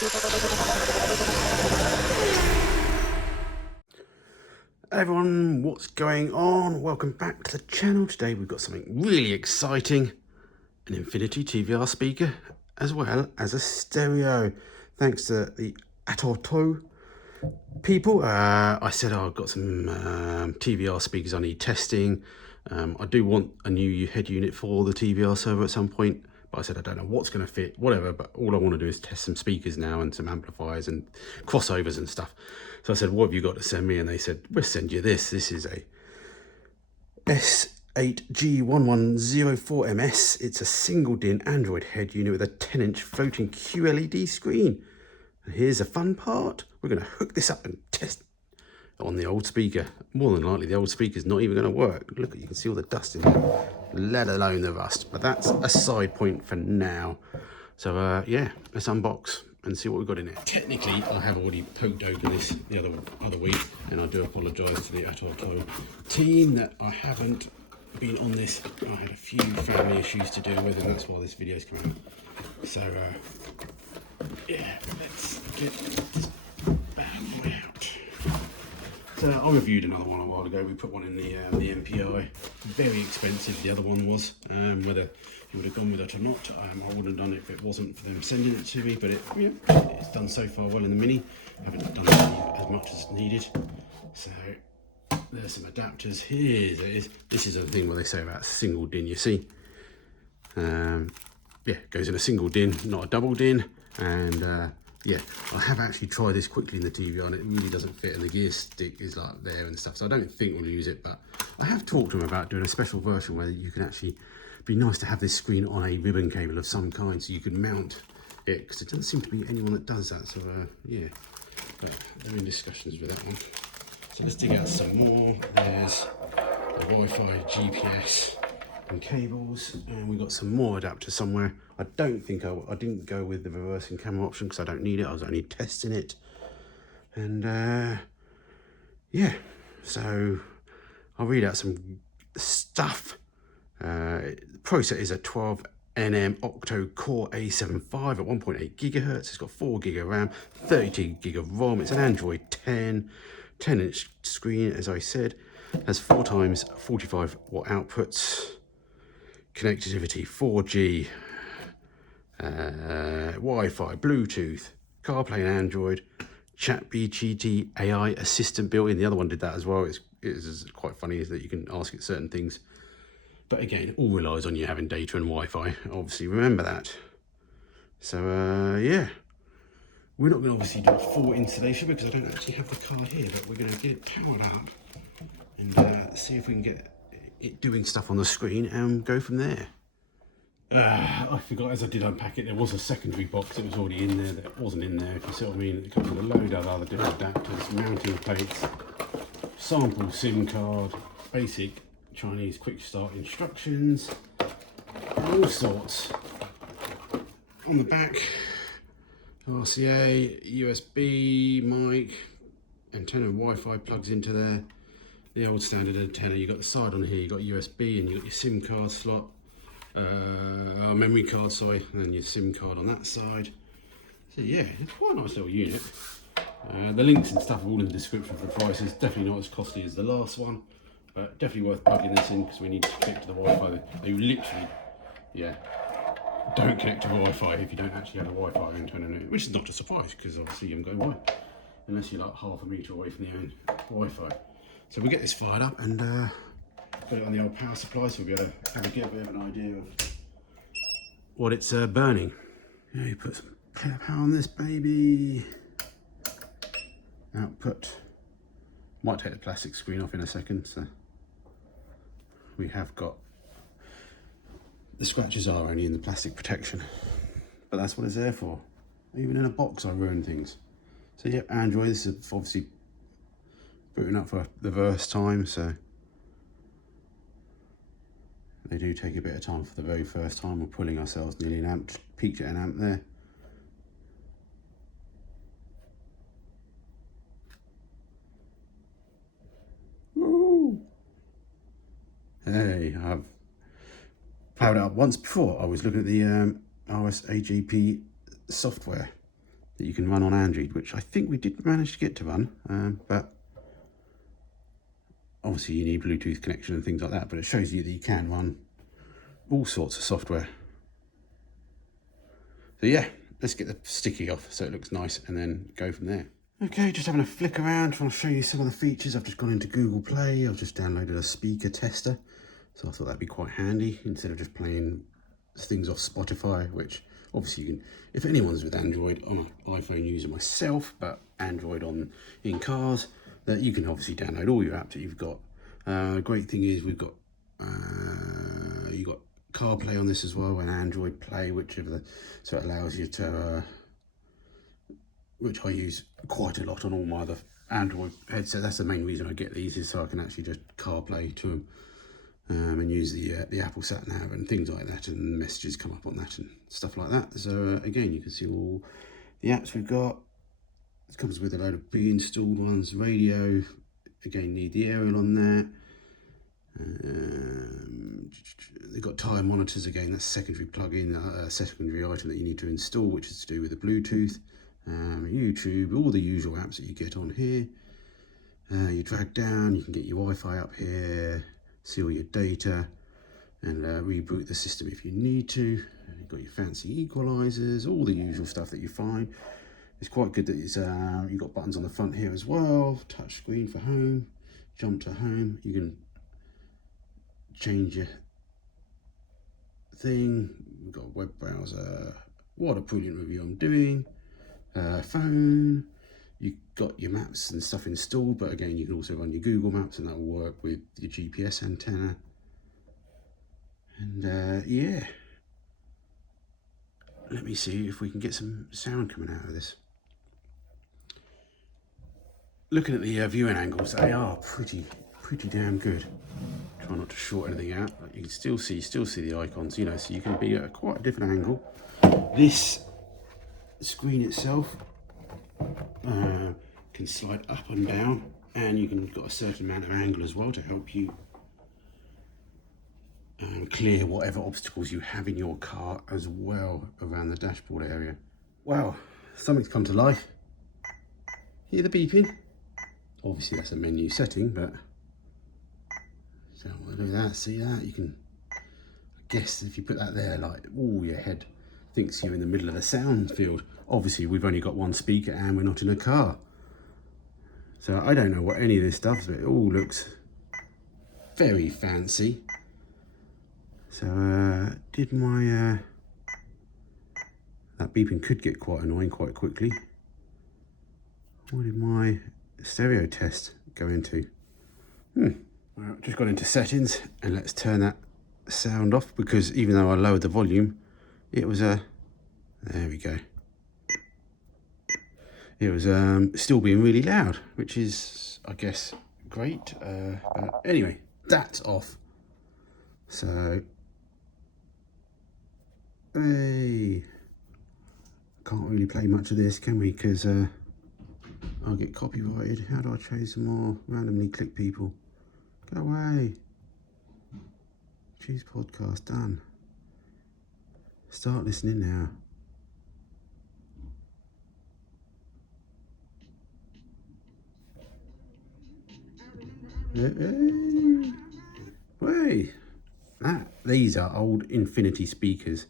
Hey everyone, what's going on? Welcome back to the channel. Today we've got something really exciting, an Infinity TVR speaker as well as a stereo, thanks to the ATOTO people. I said I've got some TVR speakers I need testing. I do want a new head unit for the TVR server at some point, but I said I don't know what's going to fit, whatever, but all I want to do is test some speakers now and some amplifiers and crossovers and stuff. So I said, what have you got to send me? And they said, we'll send you this. This is a S8G1104MS. It's a single DIN Android head unit with a 10-inch floating QLED screen. And here's the fun part. We're going to hook this up and test on the old speaker. More than likely, the old speaker's not even going to work. Look, you can see all the dust in there, let alone the rust. But that's a side point for now. So, yeah, let's unbox and see what we've got in it. Technically, I have already poked open this the other week, and I do apologise to the ATOTO team that I haven't been on this. I had a few family issues to deal with, and that's why this video's coming out. So, yeah, let's get this bad boy out. So I reviewed another one a while ago. We put one in the MPI. Very expensive, the other one was. Whether you would have gone with it or not, I wouldn't have done it if it wasn't for them sending it to me. But it's done so far well in the Mini. I haven't done as much as needed. So there's some adapters. Here it is. This is the thing where they say about single DIN. You see, yeah, it goes in a single DIN, not a double DIN. And yeah, I have actually tried this quickly in the TVR and it really doesn't fit, and the gear stick is like there and stuff, so I don't think we'll use it. But I have talked to them about doing a special version where you can actually, be nice to have this screen on a ribbon cable of some kind so you can mount it, because it doesn't seem to be anyone that does that. So yeah, but they're in discussions with that one. So let's dig out some more. There's the Wi-Fi, GPS and cables, and we've got some more adapters somewhere. I don't think I didn't go with the reversing camera option because I don't need it. I was only testing it. And yeah, so I'll read out some stuff. The processor is a 12nm Octa-Core A75 at 1.8 gigahertz. It's got 4 gig of RAM, 32 gig of ROM. It's an Android 10-inch screen, as I said. Has 4 times 45 watt outputs. Connectivity 4G, Wi-Fi, Bluetooth, CarPlay and Android, ChatGPT AI assistant built in. The other one did that as well. It's quite funny that you can ask it certain things. But again, all relies on you having data and Wi-Fi. Obviously, remember that. So, yeah. We're not going to obviously do a full installation because I don't actually have the card here, but we're going to get it powered up and see if we can get it doing stuff on the screen and go from there. I forgot, as I did unpack it, there was a secondary box that was already in there that wasn't in there, if you see what I mean. It comes with a load of other different adapters, mounting plates, sample SIM card, basic Chinese quick start instructions, all sorts. On the back, RCA, USB, mic, antenna, Wi-Fi plugs into there. The old standard antenna. You've got the side on here, you've got USB, and you've got your SIM card slot, memory card, sorry, and then your SIM card on that side. So yeah, it's quite a nice little unit. The links and stuff are all in the description for prices. Definitely not as costly as the last one, but definitely worth plugging this in because we need to connect to the Wi-Fi. They literally, yeah, don't connect to Wi-Fi if you don't actually have a Wi-Fi antenna in it, which is not a surprise because obviously you haven't got Wi-Fi unless you're like half a metre away from the own Wi-Fi. So we'll get this fired up and put it on the old power supply so we'll be able to have a bit of an idea of what it's burning. Yeah, you put some power on this baby. Output. Might take the plastic screen off in a second. So we have got, the scratches are only in the plastic protection, but that's what it's there for. Even in a box I ruin things. So yep, Android, this is obviously booting up for the first time, so they do take a bit of time for the very first time. We're pulling ourselves nearly an amp, peaked at an amp there. Woo! Hey, I've powered it up once before. I was looking at the AICE UI software that you can run on Android, which I think we did manage to get to run, but obviously you need Bluetooth connection and things like that, but it shows you that you can run all sorts of software. So yeah, let's get the sticky off so it looks nice and then go from there. Okay, just having a flick around, trying to show you some of the features. I've just gone into Google Play. I've just downloaded a speaker tester, so I thought that'd be quite handy instead of just playing things off Spotify, which obviously you can, if anyone's with Android, I'm an iPhone user myself, but Android in cars, that you can obviously download all your apps that you've got. Great thing is we've got you got CarPlay on this as well, and Android Play, so it allows you to which I use quite a lot on all my other Android headsets. That's the main reason I get these, is so I can actually just CarPlay to them and use the Apple Sat Nav and things like that, and messages come up on that and stuff like that. So again, you can see all the apps we've got. It comes with a load of pre-installed ones. Radio, again, need the aerial on there. They've got tire monitors, again, that's secondary plug-in, secondary item that you need to install, which is to do with the Bluetooth. YouTube, all the usual apps that you get on here. You drag down, you can get your Wi-Fi up here, see all your data, and reboot the system if you need to. You've got your fancy equalizers, all the usual stuff that you find. It's quite good that it's you've got buttons on the front here as well. Touch screen for home, jump to home. You can change your thing. We've got a web browser. What a brilliant review I'm doing. Phone, you've got your maps and stuff installed, but again, you can also run your Google Maps, and that will work with your GPS antenna. And yeah, let me see if we can get some sound coming out of this. Looking at the viewing angles, they are pretty damn good. Try not to short anything out, but you can still see the icons, you know, so you can be at quite a different angle. This screen itself can slide up and down, and you can got a certain amount of angle as well to help you clear whatever obstacles you have in your car as well around the dashboard area. Wow, something's come to life. Hear the beeping? Obviously that's a menu setting, but so look at that, see that? You can, I guess if you put that there, like, oh, your head thinks you're in the middle of the sound field. Obviously we've only got one speaker and we're not in a car, so I don't know what any of this stuff is, but it all looks very fancy. So did my that beeping could get quite annoying quite quickly. What did my stereo test go into? Well, just got into settings, and let's turn that sound off, because even though I lowered the volume, it was there we go. It was still being really loud, which is, I guess, great. But anyway, that's off. So, hey, can't really play much of this, can we? Because I'll get copyrighted. How do I chase some more randomly click people? Go away. Choose podcast, done. Start listening now. Hey, these are old Infinity speakers,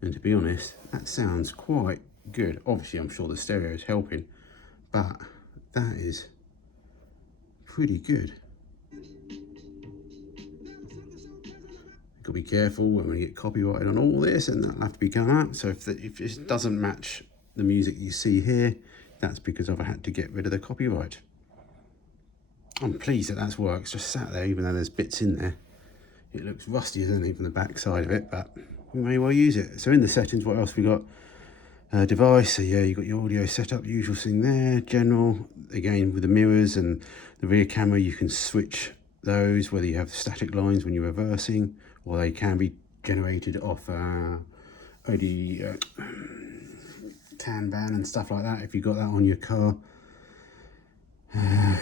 and to be honest, that sounds quite good. Obviously, I'm sure the stereo is helping, but that is pretty good. You've got to be careful when we get copyrighted on all this, and that'll have to be coming out. So if it doesn't match the music you see here, that's because I've had to get rid of the copyright. I'm pleased that that's worked. It's just sat there, even though there's bits in there. It looks rusty as anything from the back side of it, but we may well use it. So in the settings, what else we got? Device, so yeah, you've got your audio setup, usual thing there. General, again, with the mirrors and the rear camera, you can switch those, whether you have static lines when you're reversing, or they can be generated off OD CAN van and stuff like that, if you've got that on your car.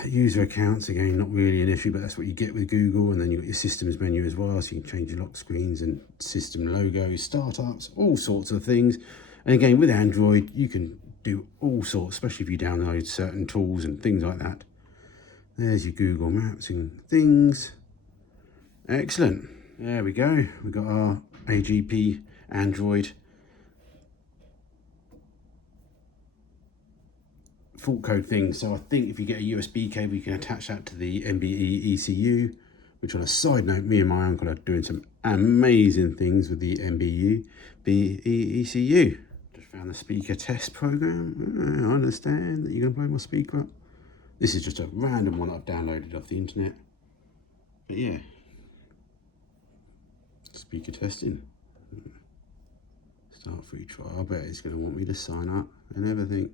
User accounts, again, not really an issue, but that's what you get with Google. And then you've got your systems menu as well, so you can change your lock screens and system logos, startups, all sorts of things. And again, with Android, you can do all sorts, especially if you download certain tools and things like that. There's your Google Maps and things. Excellent. There we go. We've got our AGP Android fault code thing. So I think if you get a USB cable, you can attach that to the MBE ECU, which on a side note, me and my uncle are doing some amazing things with the MBE ECU. Just found the speaker test program. I understand that you're going to blow my speaker up. This is just a random one I've downloaded off the internet. But yeah, speaker testing. Start free trial. I bet it's going to want me to sign up and everything.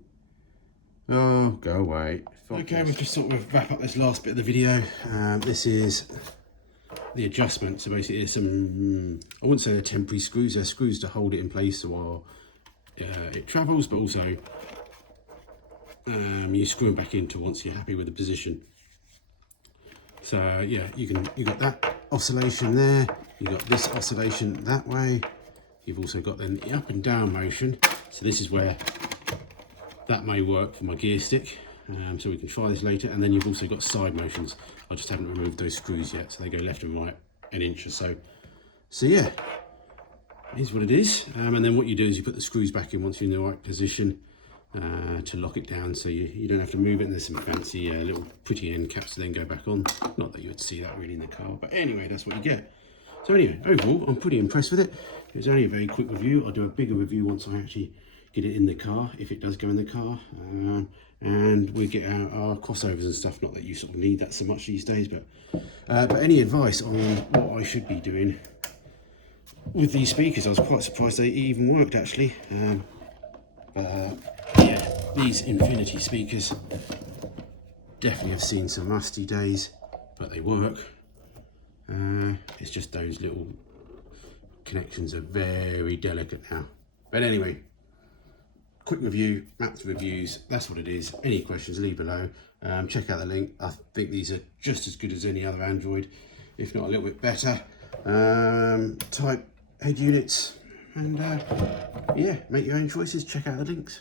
Oh, go away. Okay, we'll just sort of wrap up this last bit of the video. This is the adjustment. So basically there's some, I wouldn't say they're temporary screws, they're screws to hold it in place while it travels, but also you screw them back into once you're happy with the position. So yeah, you got that oscillation there, you got this oscillation that way, you've also got then the up and down motion. So this is where that may work for my gear stick, so we can try this later. And then you've also got side motions. I just haven't removed those screws yet, so they go left and right an inch or so. So yeah, here's what it is. And then what you do is you put the screws back in once you're in the right position to lock it down, so you don't have to move it. And there's some fancy little pretty end caps to then go back on. Not that you would see that really in the car, but anyway, that's what you get. So anyway, overall, I'm pretty impressed with it. It was only a very quick review. I'll do a bigger review once I actually get it in the car, if it does go in the car, and we get our crossovers and stuff. Not that you sort of need that so much these days, but any advice on what I should be doing with these speakers? I was quite surprised they even worked actually. Yeah, these Infinity speakers definitely have seen some rusty days, but they work. It's just those little connections are very delicate now. But anyway, quick review, maps reviews, that's what it is. Any questions, leave below. Check out the link. I think these are just as good as any other Android, if not a little bit better. Type head units, and yeah, make your own choices. Check out the links.